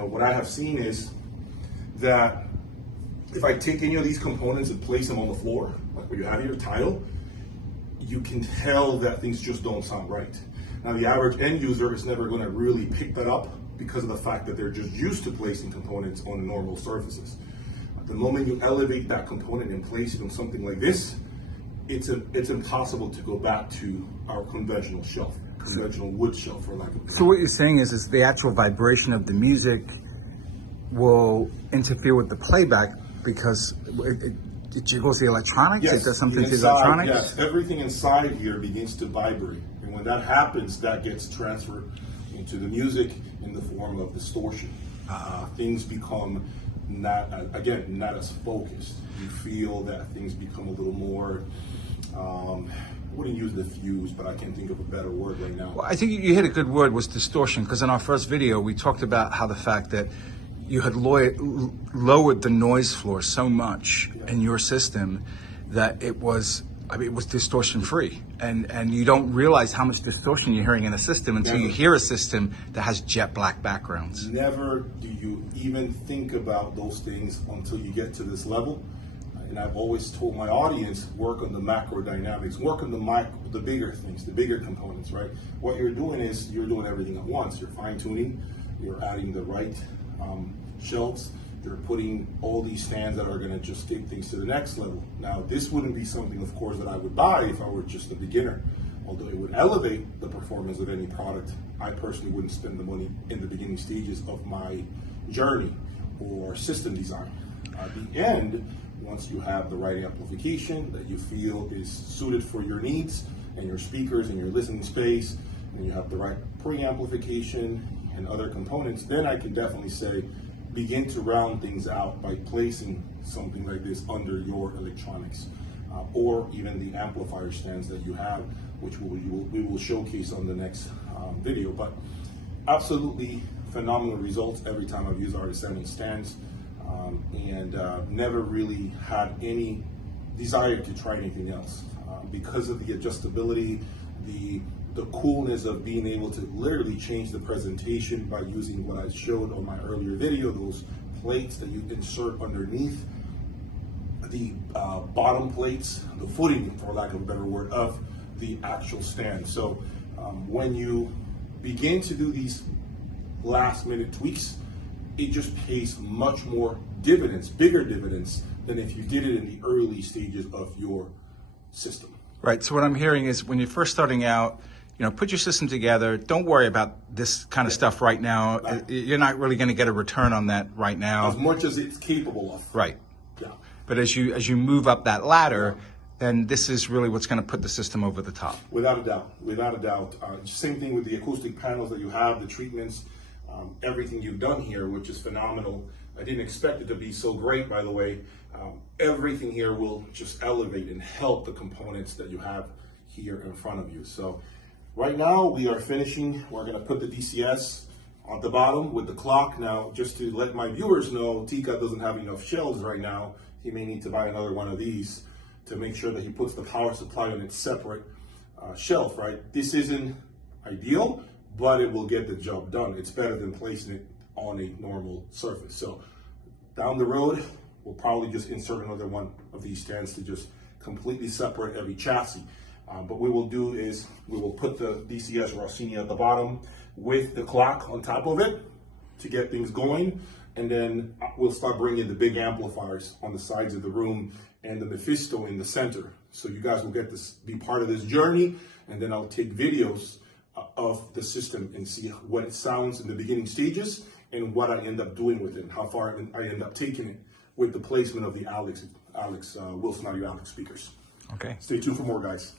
What I have seen is that if I take any of these components and place them on the floor, like what you have here, tile, you can tell that things just don't sound right. Now, the average end user is never going to really pick that up because of the fact that they're just used to placing components on normal surfaces. The moment you elevate that component and place it on something like this, it's impossible to go back to our conventional shelf, conventional wood shelf, for lack of a better. So what you're saying is the actual vibration of the music will interfere with the playback because it jiggles the electronics? Yes, it does something to the inside, electronics? yes, everything inside here begins to vibrate. And when that happens, that gets transferred into the music in the form of distortion. Things become not as focused. You feel that things become a little more, I wouldn't use diffused, but I can't think of a better word right now. Well, I think you hit a good word, was distortion, because in our first video, we talked about how the fact that you had lowered the noise floor so much in your system that it was distortion free. And you don't realize how much distortion you're hearing in a system until you hear a system that has jet black backgrounds. Never do you even think about those things until you get to this level. And I've always told my audience, work on the macro dynamics, work on the bigger things, the bigger components, right? What you're doing is you're doing everything at once. You're fine tuning, you're adding the right shelves, you're putting all these stands that are going to just take things to the next level. Now, this wouldn't be something, of course, that I would buy if I were just a beginner. Although it would elevate the performance of any product, I personally wouldn't spend the money in the beginning stages of my journey or system design. At the end, once you have the right amplification that you feel is suited for your needs and your speakers and your listening space, and you have the right preamplification and other components, then I can definitely say begin to round things out by placing something like this under your electronics, or even the amplifier stands that you have, which we will showcase on the next video. But absolutely phenomenal results every time I've used Artisani stands, and never really had any desire to try anything else because of the adjustability, the coolness of being able to literally change the presentation by using what I showed on my earlier video, those plates that you insert underneath the bottom plates, the footing, for lack of a better word, of the actual stand. So when you begin to do these last minute tweaks, it just pays much more dividends, bigger dividends, than if you did it in the early stages of your system. Right, so what I'm hearing is when you're first starting out, put your system together. Don't worry about this kind of stuff right now. You're not really going to get a return on that right now. As much as it's capable of. Right. Yeah. But as you move up that ladder, then this is really what's going to put the system over the top. Without a doubt. Without a doubt. Same thing with the acoustic panels that you have, the treatments, everything you've done here, which is phenomenal. I didn't expect it to be so great, by the way. Everything here will just elevate and help the components that you have here in front of you. So right now we are finishing. We're going to put the DCS on the bottom with the clock. Now, just to let my viewers know, Tika doesn't have enough shelves right now. He may need to buy another one of these to make sure that he puts the power supply on its separate shelf, right? This isn't ideal, but it will get the job done. It's better than placing it on a normal surface. So down the road, we'll probably just insert another one of these stands to just completely separate every chassis. But what we will do is we will put the DCS Rossini at the bottom with the clock on top of it to get things going. And then we'll start bringing the big amplifiers on the sides of the room and the Mephisto in the center. So you guys will get to be part of this journey. And then I'll take videos of the system and see what it sounds in the beginning stages and what I end up doing with it, and how far I end up taking it with the placement of the Alex Wilson Audio Alex speakers. Okay. Stay tuned for more, guys.